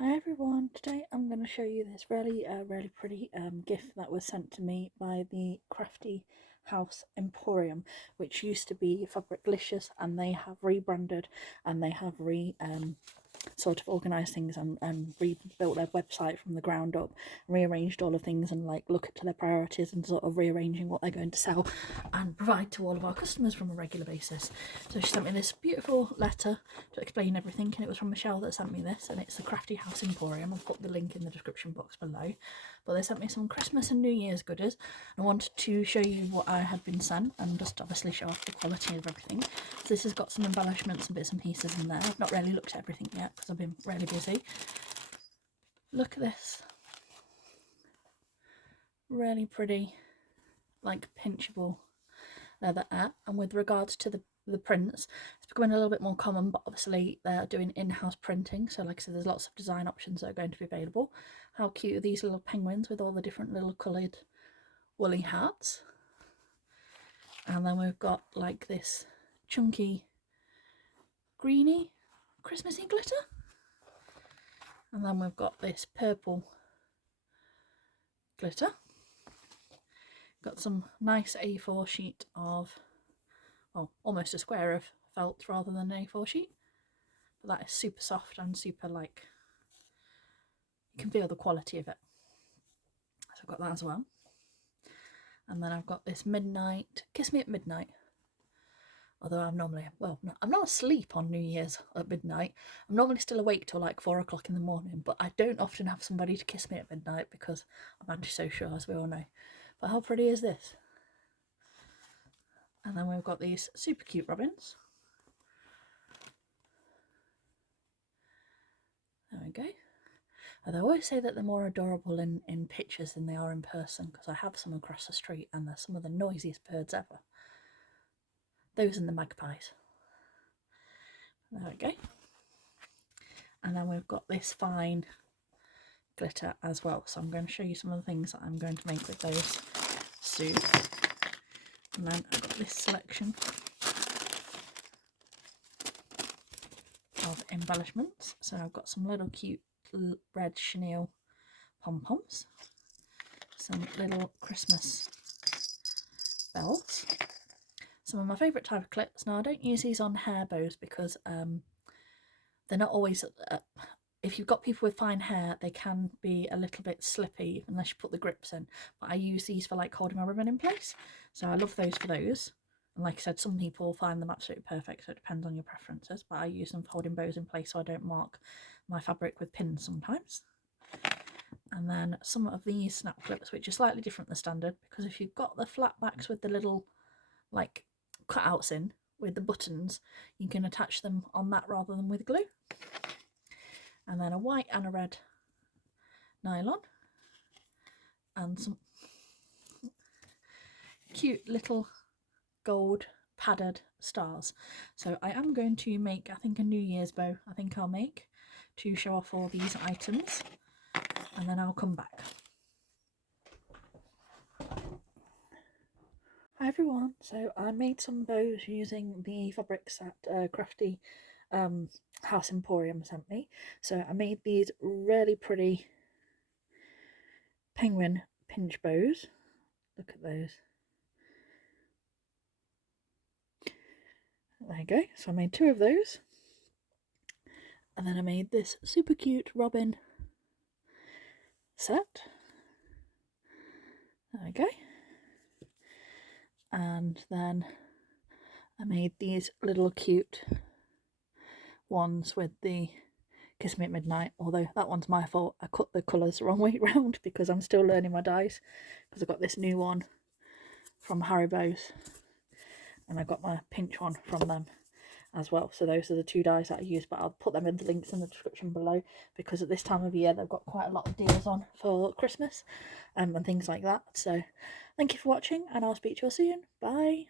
Hi everyone, today I'm going to show you this really pretty gift that was sent to me by the Crafty House Emporium, which used to be Fabriclicious, and they have rebranded and they have sort of organised things and rebuilt their website from the ground up, rearranged all of things and like look to their priorities and sort of rearranging what they're going to sell and provide to all of our customers from a regular basis. So she sent me this beautiful letter to explain everything, and it was from Michelle that sent me this, and it's the Crafty House Emporium. I'll put the link in the description box below. But they sent me some Christmas and New Year's goodies. I wanted to show you what I had been sent and just obviously show off the quality of everything. So this has got some embellishments and bits and pieces in there. I've not really looked at everything yet because I've been really busy. Look at this. Really pretty, like pinchable leatherette. And with regards to the prints, it's becoming a little bit more common, but obviously they're doing in-house printing, so like I said, there's lots of design options that are going to be available. How cute are these little penguins with all the different little coloured woolly hats? And then we've got like this chunky greeny Christmassy glitter, and then we've got this purple glitter. Got some nice A4 sheet of, well, almost a square of felt rather than an A4 sheet, but that is super soft and super, like, you can feel the quality of it. So I've got that as well. And then I've got this midnight, Kiss Me at Midnight. Although I'm normally, well, no, I'm not asleep on New Year's at midnight. I'm normally still awake till like 4 o'clock in the morning, but I don't often have somebody to kiss me at midnight because I'm antisocial, as we all know. But how pretty is this? And then we've got these super cute robins. There we go. And they always say that they're more adorable in pictures than they are in person, because I have some across the street and they're some of the noisiest birds ever. Those and the magpies. There we go. And then we've got this fine glitter as well. So I'm going to show you some of the things that I'm going to make with those soon. And then I've got this selection of embellishments. So I've got some little cute red chenille pom-poms, some little Christmas bells, some of my favourite type of clips. Now I don't use these on hair bows because they're not always, if you've got people with fine hair, they can be a little bit slippy unless you put the grips in, but I use these for like holding my ribbon in place, so I love those for those. And like I said, some people find them absolutely perfect, so it depends on your preferences, but I use them for holding bows in place so I don't mark my fabric with pins sometimes. And then some of these snap clips, which are slightly different than standard, because if you've got the flat backs with the little like cutouts in with the buttons, you can attach them on that rather than with glue. And then a white and a red nylon, and some cute little gold padded stars. So I am going to make, I think, a New Year's bow. I think I'll make to show off all these items, and then I'll come back. Hi everyone, so I made some bows using the fabrics that Crafty House Emporium sent me. So I made these really pretty penguin pinch bows. Look at those. There you go. So I made 2 of those. And then I made this super cute robin set. There we go. And then I made these little cute ones with the Kiss Me at Midnight, although that one's my fault. I cut the colours the wrong way round because I'm still learning my dies, because I got this new one from Haribo's and I got my pinch one from them as well. So those are the 2 dies that I use, but I'll put them in the links in the description below, because at this time of year they've got quite a lot of deals on for Christmas and things like that. So thank you for watching, and I'll speak to you soon. Bye.